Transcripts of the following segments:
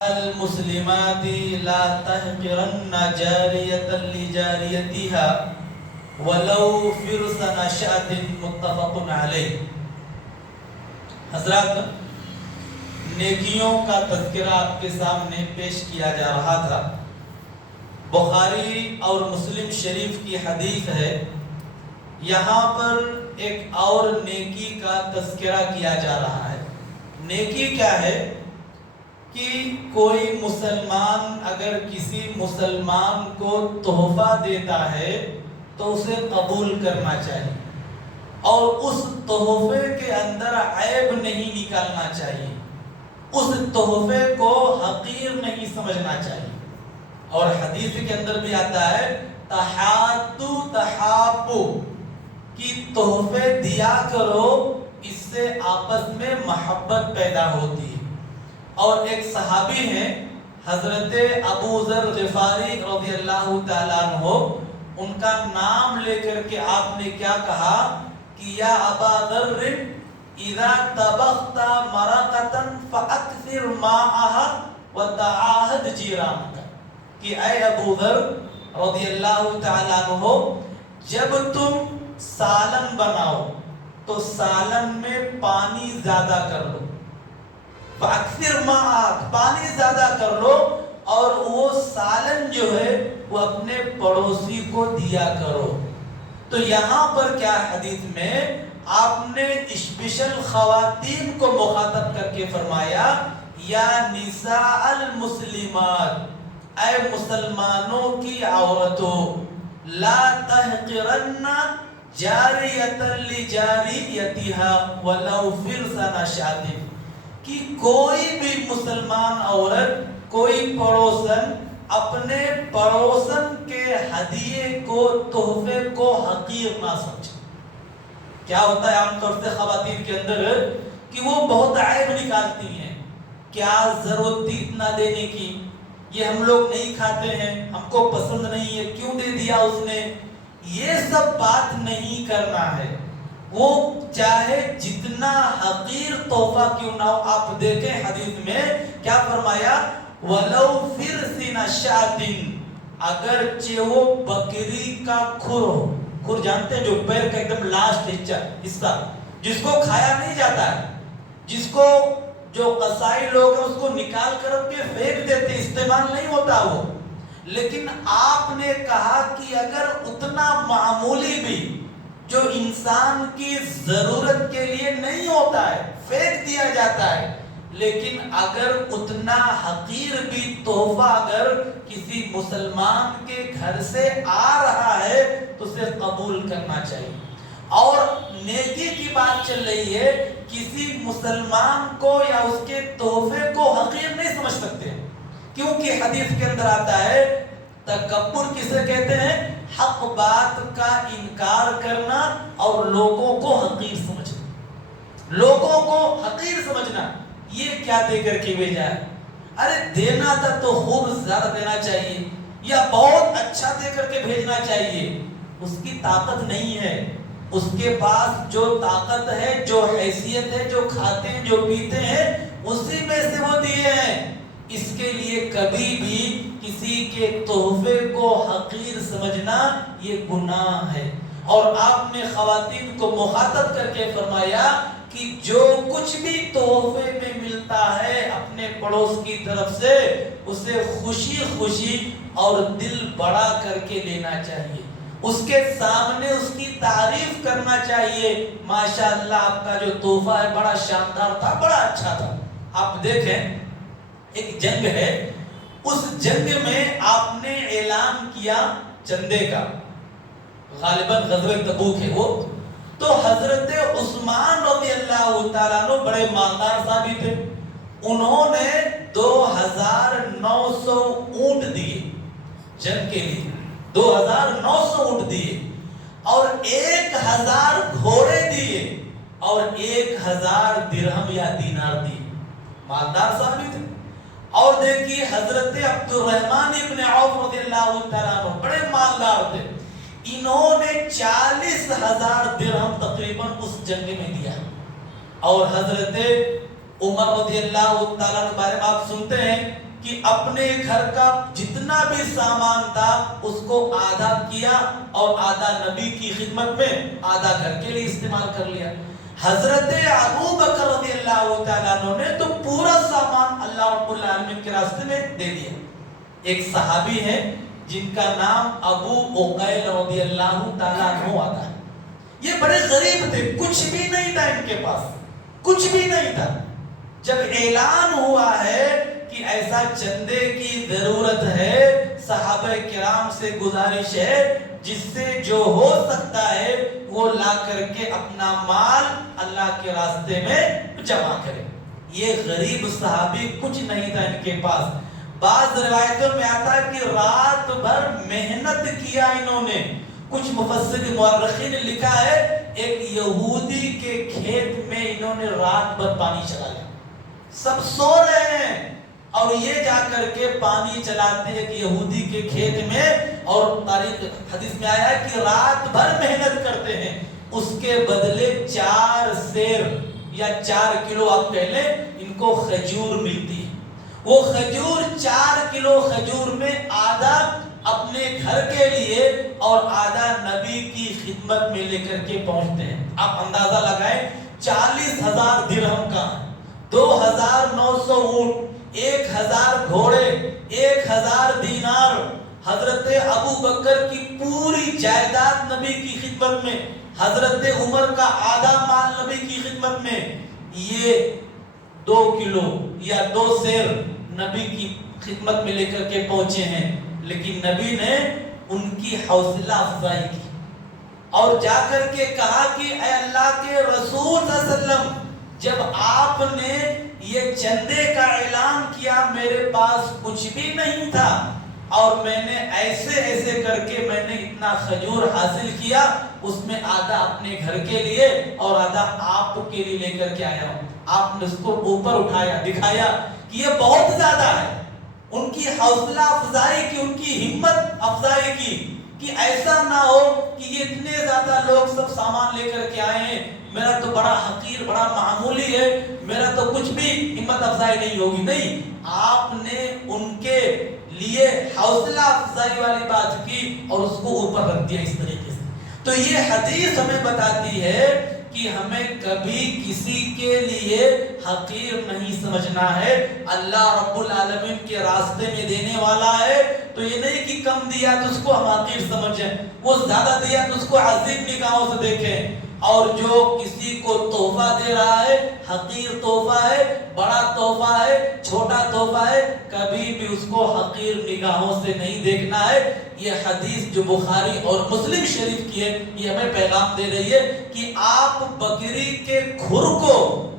المسلمات لا تحقرن جارية لجاريتها ولو فرس نشأة متفق علیہ۔ حضرات، نیکیوں کا تذکرہ آپ کے سامنے پیش کیا جا رہا تھا۔ بخاری اور مسلم شریف کی حدیث ہے، یہاں پر ایک اور نیکی کا تذکرہ کیا جا رہا ہے۔ نیکی کیا ہے کہ کوئی مسلمان اگر کسی مسلمان کو تحفہ دیتا ہے تو اسے قبول کرنا چاہیے، اور اس تحفے کے اندر عیب نہیں نکالنا چاہیے، اس تحفے کو حقیر نہیں سمجھنا چاہیے۔ اور حدیث کے اندر بھی آتا ہے تحادو تحابو، کہ تحفے دیا کرو، اس سے آپس میں محبت پیدا ہوتی ہے۔ اور ایک صحابی ہیں حضرت ابو ذر غفاری رضی اللہ تعالیٰ عنہ، ان کا نام لے کر کے آپ نے کیا کہا کہ یا ابا ذر اذا طبخت مرقة فاکثر ماءها وتعاہد جیرانک، کہ اے ابو ذر رضی اللہ تعالیٰ عنہ، جب تم سالن بناؤ تو سالن میں پانی زیادہ کر لو، فاکثر ماء، پانی زیادہ کر لو، اور وہ سالن جو ہے وہ اپنے پڑوسی کو دیا کرو۔ تو یہاں پر کیا حدیث میں آپ نے اسپیشل خواتین کو مخاطب کر کے فرمایا یا نساء المسلمات، اے مسلمانوں کی عورتوں، لا تحقرن جاریۃ لجاریتھا ولو فرس نشأۃ، کہ کوئی بھی مسلمان عورت، کوئی پڑوسن اپنے پڑوسن کے ہدیے کو، تحفے کو حقیر نہ سمجھے۔ کیا ہوتا ہے عام طور سے خواتین کے اندر کہ وہ بہت عیب نکالتی ہیں، کیا ضرورت تھی اتنا دینے کی، یہ ہم لوگ نہیں کھاتے ہیں، ہم کو پسند نہیں ہے، کیوں دے دیا اس نے۔ یہ سب بات نہیں کرنا ہے، وہ چاہے جتنا حقیر تحفہ کیوں نہ ہو۔ آپ دیکھیں حدیث میں کیا فرمایا، وَلَوْ فِرْسِ نَشَّاتٍ، اگرچہ وہ بکری کا کھر ہو۔ کھر جانتے ہیں، جو پیر کا ایک دم لاسٹ حصہ جس کو کھایا نہیں جاتا ہے، جس کو جو قصائی لوگ ہیں اس کو نکال کر کے پھینک دیتے، استعمال نہیں ہوتا وہ۔ لیکن آپ نے کہا کہ اگر اتنا معمولی بھی جو انسان کی ضرورت کے لیے نہیں ہوتا ہے، پھینک دیا جاتا ہے، لیکن اگر اتنا حقیر بھی تحفہ اگر کسی مسلمان کے گھر سے آ رہا ہے تو اسے قبول کرنا چاہیے۔ اور نیکی کی بات چل رہی ہے، کسی مسلمان کو یا اس کے تحفے کو حقیر نہیں سمجھ سکتے، کیونکہ حدیث کے اندر آتا ہے تکبر کسے کہتے ہیں، حق بات کا انکار کرنا اور لوگوں کو حقیر سمجھنا، لوگوں کو حقیر سمجھنا۔ یہ کیا دے کر کے بھیجا ہے، ارے دینا تھا تو خوب زیادہ دینا چاہیے، یا بہت اچھا دے کر کے بھیجنا چاہیے۔ اس کی طاقت نہیں ہے، اس کے پاس جو طاقت ہے، جو حیثیت ہے، جو کھاتے ہیں، جو پیتے ہیں، اسی میں سے وہ دیے ہیں۔ اس کے لیے کبھی بھی کسی کے تحفے کو حقیر سمجھنا یہ گناہ ہے۔ اور آپ نے خواتین کو مخاطب کر کے فرمایا کہ جو کچھ بھی تحفے میں ملتا ہے اپنے پڑوس کی طرف سے، اسے خوشی خوشی اور دل بڑا کر کے لینا چاہیے، اس کے سامنے اس کی تعریف کرنا چاہیے، ماشاءاللہ آپ کا جو تحفہ ہے بڑا شاندار تھا، بڑا اچھا تھا۔ آپ دیکھیں ایک جنگ ہے، اس جنگ میں آپ نے اعلان کیا چندے کا، غالباً غزوہ تبوک ہے وہ، تو حضرت عثمان رضی اللہ تعالیٰ عنہ بڑے مالدار صحابی تھے، انہوں نے 2900 اونٹ دیے جنگ کے لیے، 2900 اونٹ دیے، اور 1000 گھوڑے دیے، اور 1000 درہم یا دینار دیے۔ مالدار صحابی تھے۔ اور دیکھیے حضرت عبد الرحمن ابن عوف رضی اللہ تعالیٰ عنہ بڑے مالدار تھے، انہوں نے 40,000 درہم تقریباً اس جنگ میں دیا۔ اور حضرت عمر رضی اللہ تعالیٰ عنہ بارے میں آپ سنتے ہیں کہ اپنے گھر کا جتنا بھی سامان تھا اس کو آدھا کیا اور آدھا نبی کی خدمت میں، آدھا گھر کے لیے استعمال کر لیا۔ حضرت ابو بکر رضی اللہ تعالیٰ عنہ نے تو پورا سامان اللہ رب العالمین کے راستے میں دے دیا۔ ایک صحابی ہے جن کا نام ابو عقیل رضی اللہ تعالیٰ عنہ آتا ہے۔ یہ بڑے غریب تھے، کچھ بھی نہیں تھا ان کے پاس، کچھ بھی نہیں تھا۔ جب اعلان ہوا ہے کہ ایسا چندے کی ضرورت ہے، صحابہ کرام سے گزارش ہے جس سے جو ہو سکتا ہے وہ لا کر کے اپنا مال اللہ کے راستے میں جمع کرے۔ یہ غریب صحابی کچھ نہیں تھا ان کے پاس۔ بعض روایتوں میں آتا ہے کہ رات بھر محنت کیا انہوں نے۔ کچھ مفسر مورخین نے لکھا ہے ایک یہودی کے کھیت میں انہوں نے رات بھر پانی چلایا، سب سو رہے ہیں اور یہ جا کر کے پانی چلاتے ہیں کہ یہودی کے کھیت میں، اور تاریخ حدیث میں آیا ہے کہ رات بھر محنت کرتے ہیں، اس کے بدلے 4 سیر یا 4 کلو آپ کہہ لیں ان کو کھجور ملتی ہے۔ وہ کھجور 4 کلو کھجور میں آدھا اپنے گھر کے لیے اور آدھا نبی کی خدمت میں لے کر کے پہنچتے ہیں۔ آپ اندازہ لگائیں 40,000 درہم کا، 2,900 اونٹ، 1,000 گھوڑے، 1,000 دینار، حضرت ابو بکر کی پوری جائیداد نبی کی خدمت میں، حضرت عمر کا آدھا مال نبی کی خدمت میں، یہ 2 کلو یا 2 سیر نبی کی خدمت میں لے کر کے پہنچے ہیں۔ لیکن نبی نے ان کی حوصلہ افزائی کی اور جا کر کے کہا کہ اے اللہ کے رسول صلی اللہ علیہ وسلم، جب آپ نے یہ چندے کا اعلان کیا میرے پاس کچھ بھی نہیں تھا، اور میں نے ایسے ایسے کر کے میں نے اتنا کھجور حاصل کیا، اس میں آدھا اپنے گھر کے لیے اور آدھا آپ کے لیے لے کر کے آیا ہوں۔ آپ نے اس کو اوپر اٹھایا، دکھایا کہ یہ بہت زیادہ ہے۔ ان کی حوصلہ افزائی کی، ان کی ہمت افزائی کی کہ ایسا نہ ہو کہ یہ اتنے زیادہ لوگ سب سامان لے کر کے آئے ہیں، میرا تو بڑا حقیر، بڑا معمولی ہے، میرا تو کچھ بھی ہمت افزائی نہیں ہوگی۔ نہیں، آپ نے ان کے لیے حوصلہ افزائی والی بات کی اور اس کو اوپر رکھ دیا اس طریقے سے۔ تو یہ حدیث ہمیں بتاتی ہے کہ ہمیں کبھی کسی کے لیے حقیر نہیں سمجھنا ہے۔ اللہ رب العالمین کے راستے میں دینے والا ہے تو یہ نہیں کہ کم دیا تو اس کو ہم حقیر سمجھیں، وہ زیادہ دیا تو اس کو عظیم نگاہوں سے دیکھیں۔ اور جو کسی کو تحفہ دے رہا ہے، حقیر تحفہ ہے، بڑا تحفہ ہے، چھوٹا تحفہ ہے، کبھی بھی اس کو حقیر نگاہوں سے نہیں دیکھنا ہے۔ یہ حدیث جو بخاری اور مسلم شریف کی ہے، یہ ہمیں پیغام دے رہی ہے کہ آپ بکری کے کھر کو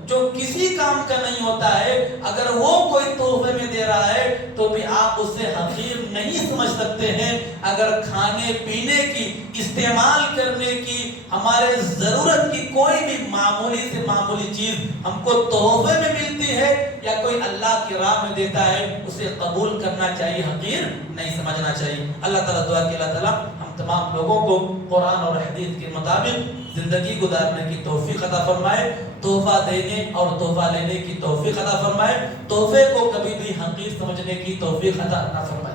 جو کسی کام کا نہیں ہوتا ہے، اگر وہ کوئی تحفے میں دے رہا ہے تو بھی آپ اسے حقیر نہیں سمجھ سکتے ہیں۔ اگر کھانے پینے کی، استعمال کرنے کی، ہمارے ضرورت کی کوئی بھی معمولی سے معمولی چیز ہم کو تحفے میں ملتی ہے یا کوئی اللہ کی راہ میں دیتا ہے، اسے قبول کرنا چاہیے، حقیر نہیں سمجھنا چاہیے۔ اللہ تعالیٰ دعا کہ اللہ تعالیٰ ہم تمام لوگوں کو قرآن اور حدیث کے مطابق زندگی گزارنے کی توفیق عطا فرمائے، تحفہ دینے اور تحفہ لینے کی توفیق عطا فرمائے، تحفے کو کبھی بھی حقیر سمجھنے کی توفیق عطا نہ فرمائے۔